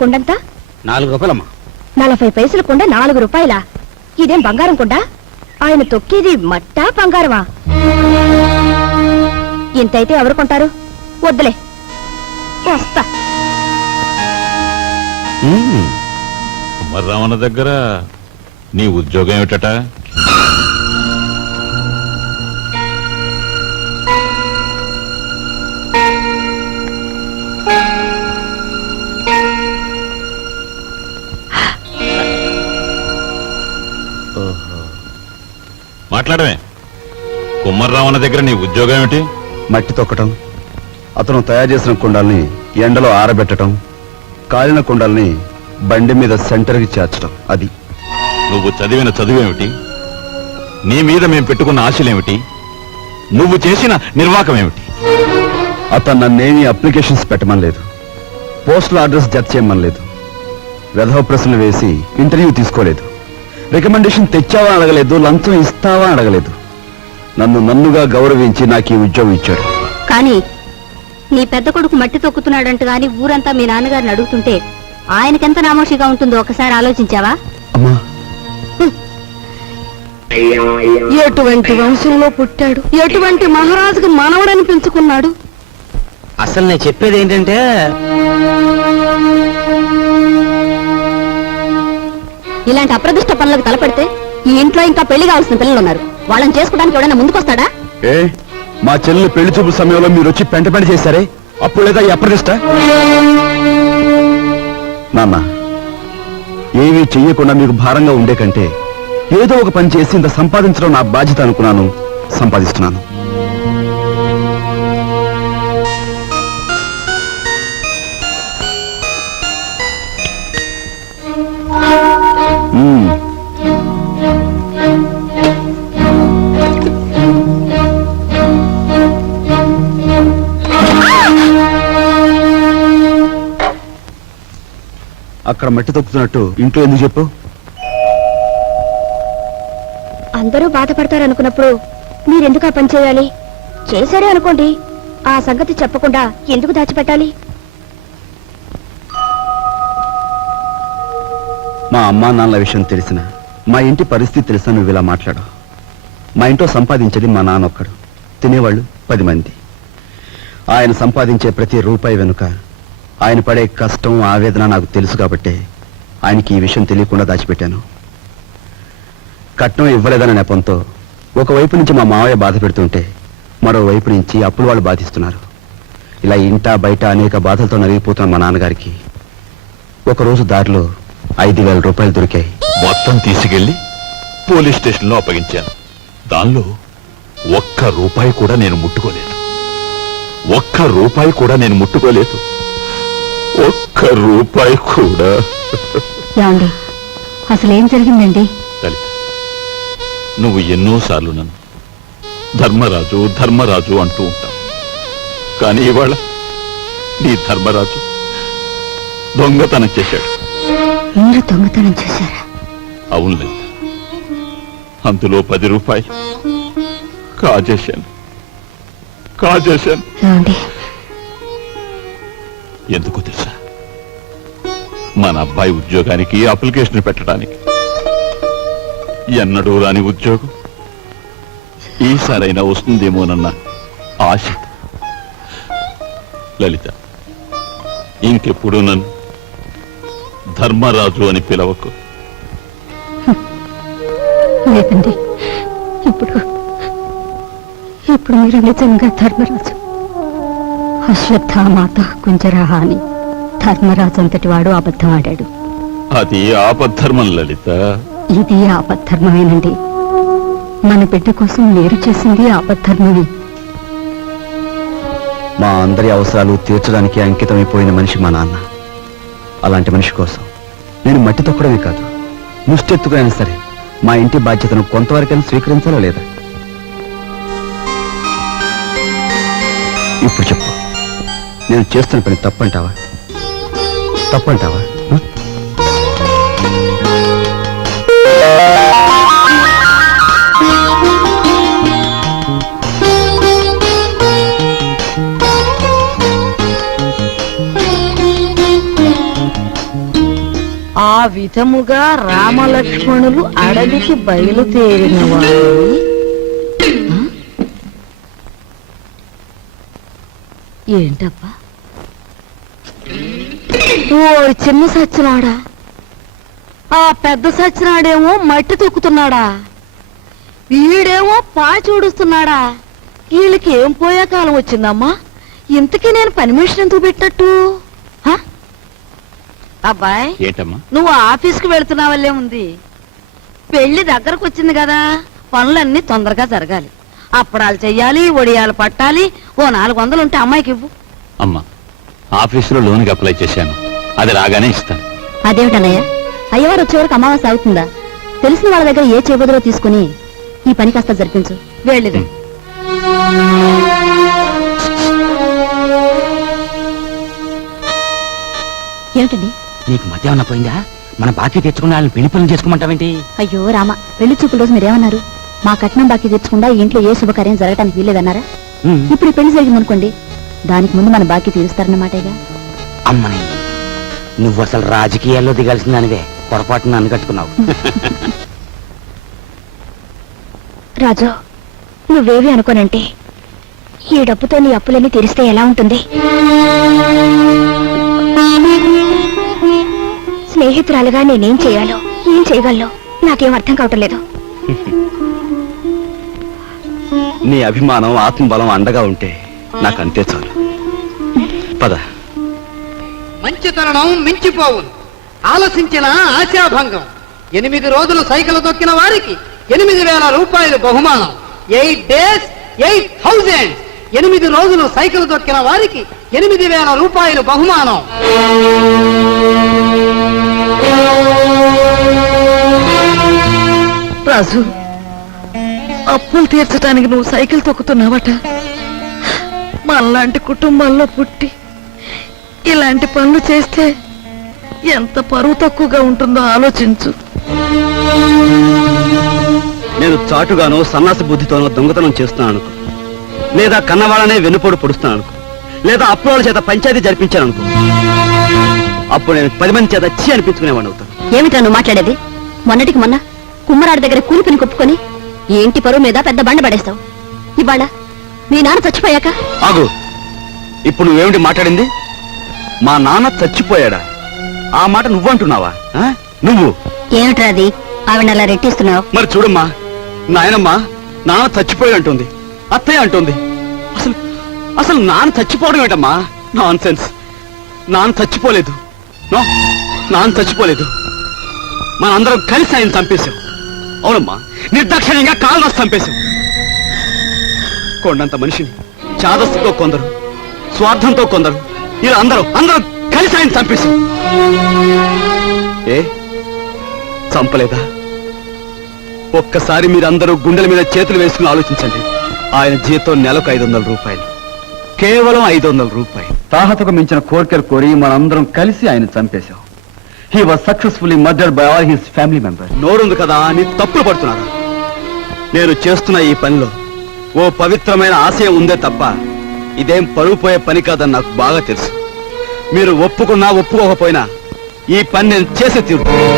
కుండంతా 4 రూపాయలమ్మా. 40 పైసలు కుండ 4 రూపాయలా? ఇదేం బంగారం కుండ? ఆయన తొక్కేది మట్టా బంగారమా? ఇంతైతే ఎవరు కొంటారు? వద్దులే, వస్తా. కుమారరామన్న దగ్గర నీ ఉద్యోగం ఏమిటట? మాట్లాడమే. కుమారరామన్న దగ్గర నీ ఉద్యోగం ఏమిటి? మట్టి తొక్కటం, అతను తయారు చేసిన కుండాల్ని ఎండలో ఆరబెట్టడం, కాలిన కుండాల్ని బండి మీద సెంటర్కి చేర్చడం. అది. నువ్వు చదివిన చదువేమిటి? నీ మీద మేము పెట్టుకున్న ఆశలేమిటి? నువ్వు చేసిన నిర్వాకం ఏమిటి? అతను నన్నేమీ అప్లికేషన్స్ పెట్టమని లేదు, పోస్టల్ అడ్రస్ జత చేయమని లేదు, వెధవ ప్రశ్నలు వేసి ఇంటర్వ్యూ తీసుకోలేదు, రికమెండేషన్ తెచ్చావా అడగలేదు, లంచం ఇస్తావా అడగలేదు. నన్నుగా గౌరవించి నాకు ఈ ఉద్యోగం ఇచ్చాడు. కానీ నీ పెద్ద కొడుకు మట్టి తొక్కుతున్నాడంట గాని ఊరంతా మీ నాన్నగారిని అడుగుతుంటే ఆయనకెంత నామోషిగా ఉంటుందో ఒకసారి ఆలోచించావా? అమ్మా, ఎటువంటి వంశంలో పుట్టాడు, ఎటువంటి మహారాజుకు మనవడని పెంచుకున్నాడు. అసలు నేను చెప్పేది ఏంటంటే, ఇలాంటి అప్రదిష్ట పనులకు తలపడితే ఈ ఇంట్లో ఇంకా పెళ్లి కావాల్సిన పిల్లలు ఉన్నారు. వాళ్ళని చేసుకోవడానికి ఎవడైనా ముందుకొస్తాడా? ఏ మా చెల్లి పెళ్లి చూపు సమయంలో మీరు వచ్చి పెంట చేశారే, అప్పుడు లేదా ఈ అప్రదిష్ట? నాన్న, ఏమీ చెయ్యకుండా మీకు భారంగా ఉండే కంటే ఏదో ఒక పని చేసి ఇంత సంపాదించడం నా బాధ్యత అనుకున్నాను, సంపాదిస్తున్నాను. అక్కడ మట్టి తొక్కుతున్నట్టు ఇంట్లో ఎందుకు చెప్పు? అందరూ బాధపడతారనుకున్నప్పుడు మీరెందుకు ఆ పని చేయాలి? చేశారే అనుకోండి, ఆ సంగతి చెప్పకుండా ఎందుకు దాచిపెట్టాలి? మా అమ్మా నాన్నల విషయం తెలిసిన, మా ఇంటి పరిస్థితి తెలిసిన నువ్వు ఇలా మాట్లాడు. మా ఇంట్లో సంపాదించేది మా నాన్న ఒక్కడు, తినేవాళ్ళు 10 మంది. ఆయన సంపాదించే ప్రతి రూపాయి వెనుక ఆయన పడే కష్టం, ఆవేదన నాకు తెలుసు కాబట్టి ఆయనకి ఈ విషయం తెలియకుండా దాచిపెట్టాను. కట్నం ఇవ్వలేదన్న నెపంతో ఒకవైపు నుంచి మా మావయ్య బాధ పెడుతుంటే మరోవైపు నుంచి అప్పులు వాళ్ళు బాధిస్తున్నారు. ఇలా ఇంటా బయట అనేక బాధలతో నలిగిపోతున్న మా నాన్నగారికి ఒకరోజు దారిలో 5,000 రూపాయలు దొరికాయి. మొత్తం తీసుకెళ్లి పోలీస్ స్టేషన్లో అప్పగించాను. దానిలో ఒక్క రూపాయి కూడా నేను ముట్టుకోలేదు. ఒక్క రూపాయి కూడా నేను ముట్టుకోలేదు. ఒక్క రూపాయి కూడా. అసలేం జరిగిందండి? లలిత, నువ్వు ఎన్నోసార్లు నన్ను ధర్మరాజు ధర్మరాజు అంటూ ఉంటావు. కానీ ఇవాళ నీ ధర్మరాజు దొంగతనం చేశాడు. మీరు దొంగతనం చేశారా? అవును లలిత, అందులో 10 రూపాయలు కాజేశాను. ఎందుకు తెలుసా? మన అబ్బాయి ఉద్యోగానికి అప్లికేషన్ పెట్టడానికి. ఎన్నడూ రాని ఉద్యోగం ఈసారైనా వస్తుందేమోనన్న ఆశ. లలిత, ఇంకెప్పుడు నన్ను ధర్మరాజు అని పిలవకు. లేదండి, ఇప్పుడు మీరు నిజంగా ధర్మరాజు. అశ్వత్థామాత కుంజరహ అని ధర్మరాజు అంతటి వాడు అబద్ధం ఆడాడు. అది ఆపద్ధర్మం లలిత. ఇది ఆపద్ధర్మమేనండి. మన బిడ్డ కోసం మీరు చేసింది ఆపద్ధర్మమే. మా అందరి అవసరాలు తీర్చడానికి అంకితమైపోయిన మనిషి మా నాన్న. అలాంటి మనిషి కోసం నేను మట్టి తొక్కడమే కాదు, ముష్టెత్తుకైనా సరే మా ఇంటి బాధ్యతను కొంతవరకైనా స్వీకరించాలా లేదా? ఇప్పుడు చెప్పు, నేను చేస్తున్న పని తప్పంటావా? తప్పంటావా? విధముగా రామలక్ష్మణులు అడవికి బయలుదేరిన వారు ఏంటబ్బా ఓ చిన్న సచ్చినాడా ఆ పెద్ద సచ్చినాడేమో మట్టి తొక్కుతున్నాడా వీడేమో పాచూడుస్తున్నాడా వీళ్ళకి ఏం పోయే కాలం వచ్చిందమ్మా ఇంతకీ నేను పని మనిషిని ఎందుకు పెట్టట్టు హ? అబ్బాయ్ ఏంటమ్మా నువ్వు ఆఫీస్కి వెళుతున్నావల్లే ఉంది పెళ్లి దగ్గరకు వచ్చింది కదా పనులన్నీ తొందరగా జరగాలి అప్పడాలు చెయ్యాలి వడియాలు పట్టాలి ఓ 400 ఉంటే అమ్మాయికి ఇవ్వు అమ్మా ఆఫీసులో లోన్కి అప్లై చేశాను అది రాగానే ఇస్తాను. అదేమిటన్నయ్య అయ్యవారు వచ్చే వరకు అమావాస్య అవుతుందా తెలిసిన వాళ్ళ దగ్గర ఏ చేబదులో తీసుకుని ఈ పని కాస్త జరిపించు వెళ్ళిదు ఏమిటండి నీకు మధ్య ఏమన్నా పోయిందా? మన బాకీ తెచ్చుకున్న వాళ్ళని పెళ్లి పనులు చేసుకోమంటావేంటి? అయ్యో రామ పెళ్లి చూపుల రోజు మీరేమన్నారు మా కట్నం బాకీ తెచ్చకుండా ఈ ఇంట్లో ఏ శుభకార్యం జరగటానికి వీల్లేదన్నారా ఇప్పుడు ఈ పెళ్లి జరిగిందనుకోండి దానికి ముందు మన బాకీ తీరుస్తారన్నమాటేగా అమ్మని నువ్వు అసలు రాజకీయాల్లో దిగాల్సిన దానివే పొరపాటున అనుకట్టుకున్నావు. రాజు నువ్వేవి అనుకోనంటే ఈ డబ్బుతో నీ అప్పులన్నీ తీరిస్తే ఎలా ఉంటుంది? స్నేహితురాలుగా నేనేం చేయాలో ఏం చేయగలను నాకేం అర్థం కావటం లేదు. నీ అభిమానం ఆత్మబలం అండగా ఉంటే నాకంతే చాలు. పద. మంచితనం మించిపోవును ఆలసించిన ఆశాభంగం 8 రోజులు సైకిల్ తొక్కిన వారికి 8,000 రూపాయలు బహుమానం 8 days 8,000 8 రోజులు సైకిల్ తొక్కిన వారికి 8,000 రూపాయలు బహుమానం. రాజు అప్పులు తీర్చడానికి నువ్వు సైకిల్ తొక్కుతున్నావట మనలాంటి కుటుంబాల్లో పుట్టి ఇలాంటి పనులు చేస్తే ఎంత పరువు తక్కువగా ఉంటుందో ఆలోచించు. నేను చాటుగానో సన్నాసి బుద్ధితోనో దొంగతనం చేస్తున్నాను అనుకో, లేదా కన్నవాళ్ళనే వెన్నుపోటు పొడుస్తున్నాను అనుకో, లేదా అప్పుల చేత పంచాయతీ జరిపించాను అనుకో, అప్పుడు నేను 10 మంది చేత చీ అనిపించుకునేవాడిని అవుతాను. ఏమిటా నువ్వు మాట్లాడేది? మొన్నటికి మొన్న కుమ్మరాడి దగ్గర కూలిపిని కొప్పుకొని ఈ ఇంటి పరువు మీద పెద్ద బండ పడేస్తావు. ఇవాళ మీ నాన్న చచ్చిపోయాక ఆగు. ఇప్పుడు నువ్వేమిటి మాట్లాడింది? మా నాన్న చచ్చిపోయాడా? ఆ మాట నువ్వంటున్నావా? ఆ? నువ్వు ఏమిట్రా అది ఆవిడ అలా రెట్టిస్తున్నావు? మరి చూడమ్మా, నాయనమ్మా నాన్న చచ్చిపోయాడు అంటుంది, అత్తయ్య అంటుంది. అసలు అసలు నాన్న చచ్చిపోవడం ఏంటమ్మా? Non sense. నాన్న చచ్చిపోలేదు. నో, నాన్న చచ్చిపోలేదు. మనందరం కలిసి ఆయన చంపేశాం. అవునమ్మా, నిర్దాక్షిణ్యంగా కాలు రాసి చంపేశాం. కొండంత మనిషిని చాదస్తుతో కొందరు, స్వార్థంతో కొందరు, ఇలా అందరూ కలిసి ఆయన చంపేశాం. ఏ చంపలేదా? ఒక్కసారి మీరందరూ గుండెల మీద చేతులు వేసుకుని ఆలోచించండి. ఆయన జీతం నెలకు 500 రూపాయలు, కేవలం 500 రూపాయలు. తాహతకు మించిన కోరికలు కోరి మనందరం కలిసి ఆయన చంపేశాం. He was successfully murdered by all his family members. నోరుంది కదా అని తప్పులు పడుతున్నారు. నేను చేస్తున్న ఈ పనిలో ఓ పవిత్రమైన ఆశయం ఉందే తప్ప ఇదేం పరువు పోయే పని కాదని నాకు బాగా తెలుసు. మీరు ఒప్పుకున్నా ఒప్పుకోకపోయినా ఈ పని నేను చేసే తీరు.